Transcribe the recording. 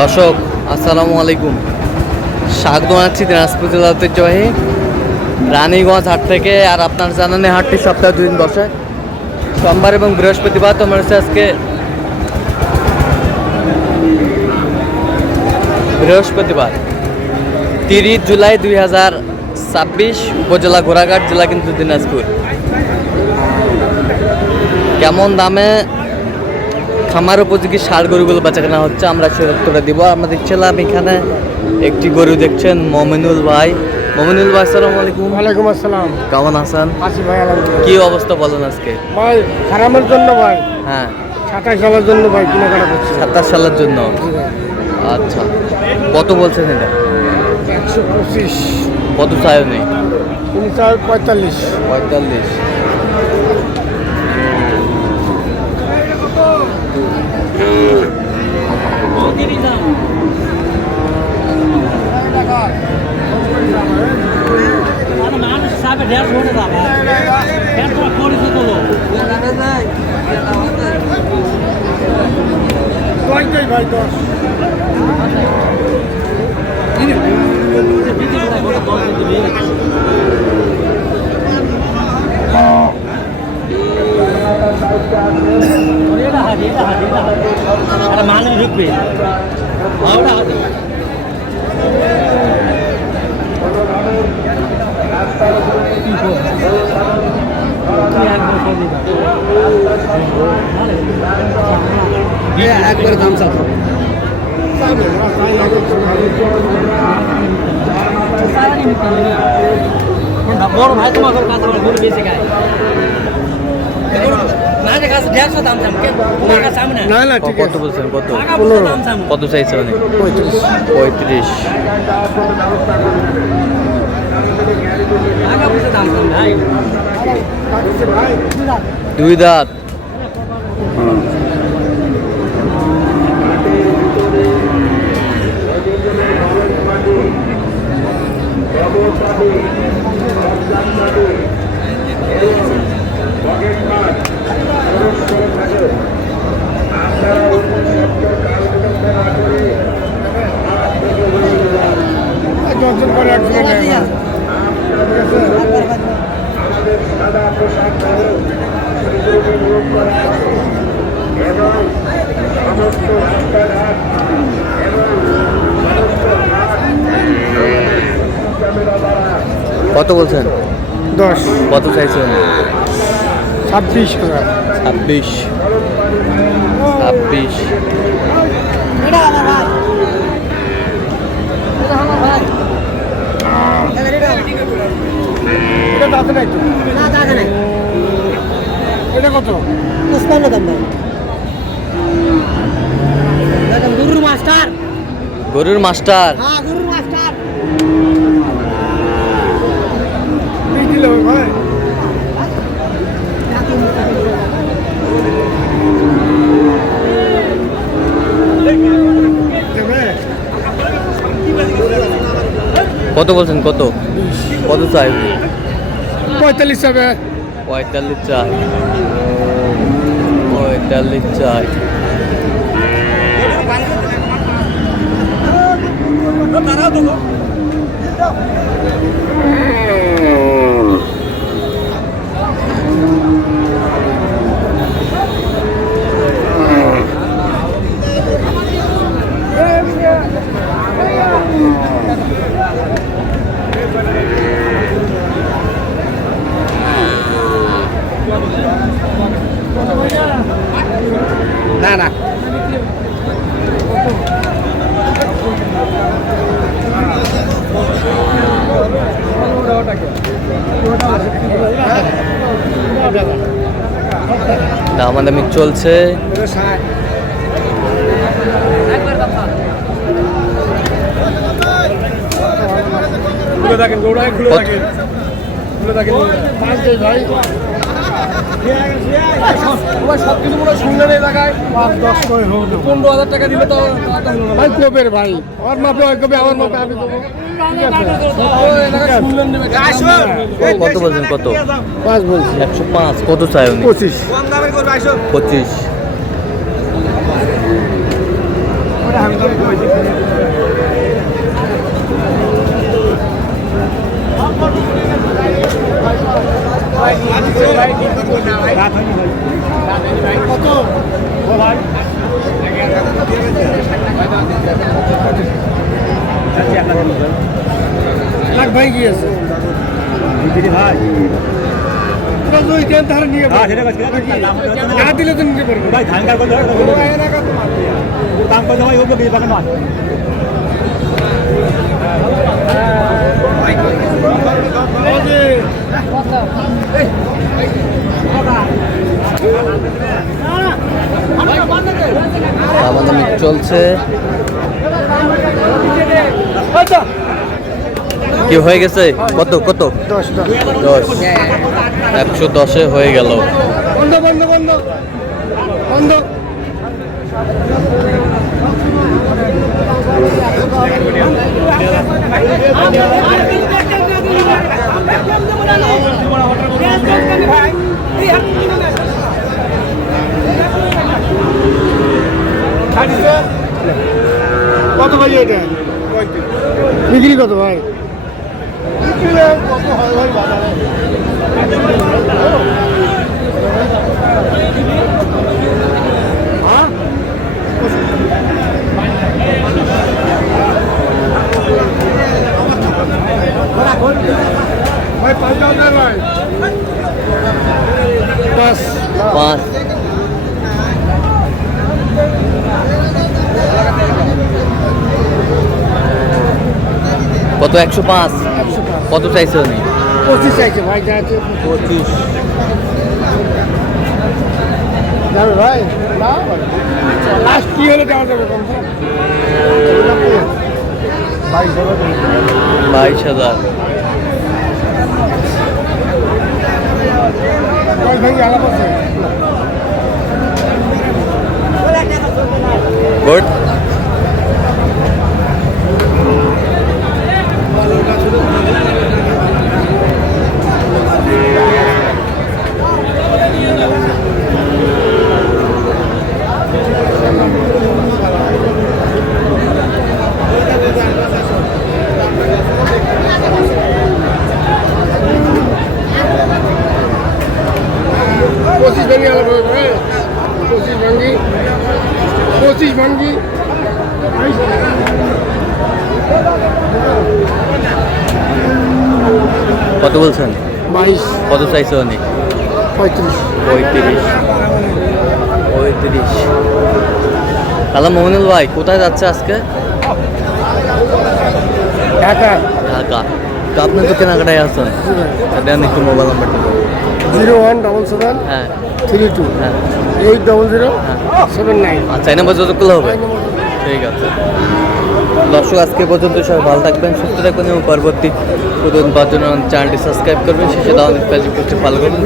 দর্শক আসসালামু আলাইকুম, স্বাগত জানাচ্ছি দিনাজপুর জেলা ঐতিহ্যবাহী রানীগঞ্জ হাট থেকে। আর আপনার জানানে হাটটি সপ্তাহে 2 দিন বসে, সোমবার এবং বৃহস্পতিবার। তো মনে হচ্ছে আজকে বৃহস্পতিবার 30 জুলাই 2026, উপজেলা ঘোড়াঘাট, জেলা কিন্তু দিনাজপুর। কেমন দামে খামার উপযোগী ষাঁড় গরুগুলো বেচা কেনা হচ্ছে আমরা সে উত্তরটা দিব। আমরা দেখছিলাম এখানে একটি গরু দেখছেন মমিনুল ভাই। মমিনুল ভাই আসসালামু আলাইকুম। ওয়ালাইকুম আসসালাম। কেমন আছেন? আছি ভাই, আলহামদুলিল্লাহ। কি অবস্থা বলেন আজকে? ভাই খারামের জন্য ভাই, হ্যাঁ 27 সালের জন্য ভাই কেনাকাটা করছি। 27 সালের জন্য। আচ্ছা, কত বলছেন এটা? 125। কত চাইও নেই? 45। 45। ভাই 10। মানুষ ঢুকবে একবারে দাম চাপ বড় ভাই তোমার কাছে আমার গরু বেশি গায় না না ঠিক কত আছে। বলছেন? কত 15। কত চাইছে অনেক? 35। 35। 2 দাঁত। দশজন করে একজনে নেয় না। কত বলছেন? 10। কত চাইছেন? 26 টাকা। 26। 26। এটা দাঁতে নাই তো? এটা কত? 55 দাম ভাই। গরুর মাস্টার গরুর মাস্টার। গরুর মাস্টার 2 কিলো ভাই। দেবে? কত বলছেন? কত কত চাই? 45 হবে। 45 চাই। 45 চাই। না না দামাদামি চলছে। খুলে থাকেন গৌড়ায়, খুলে থাকেন, খুলে থাকেন ভাই। সব কিছু মনে শুনলেন এই জায়গায় 5-10 করে হলো। 15,000 টাকা দিলে তো ভাই কবের ভাই আমার মাপে হয় কবে, আমার মাপে আমি দেবো। কত বলছেন? কত? 5 বলছি। 105। কত চাই উনি? 25। 25। লাখ ভাই কি আছে ভাই তোরা তো ওইখান থেকে নিয়ে হ্যাঁ সেটা কাছে না দিলে তো নিতে পারবো ভাই ধান কার করতে দাম করতে হয় ওগুলো বেশি বাগান নয় দামাদামি চলছে। কি হয়ে গেছে? কত কত? 10 110-এ হয়ে গেল। বন্ধ বন্ধ বন্ধ বন্ধ কত ভাই এটা বিক্রি কত ভাই ভাই 5,000 ভাই 5 কত? 105। কত চাইছে উনি? 25 চাইছে ভাই যাচ্ছে 25। যাবে ভাই না লাস্ট কি হলে দেওয়া যাবে কম 22,000। ভাই আলাপ আছে গুড। পঁচিশ ভাঙ্গি আলাপ হবে ভাই 25 ভাঙ্গি কত বলছেন? 22 কত চাইছে উনি? 35 35। তাহলে মোমিনুল ভাই কোথায় যাচ্ছে আজকে? ঢাকা ঢাকা। তো আপনি তো কেনাকাটায় আছেন, দেন একটু মোবাইল নাম্বারটা। 0177 হ্যাঁ 32 হ্যাঁ 800 79 আচ্ছা, এই নাম্বার যত করলে হবে। ঠিক আছে দর্শক, আজকে পর্যন্ত সবাই ভালো থাকবেন, সুস্থ থাকবেন এবং পরবর্তী প্রতিদিন পাওয়ার জন্য চ্যানেলটি সাবস্ক্রাইব করবেন। শেষে দাওয়ান ফেসবুক পেজটি ফলো করবেন।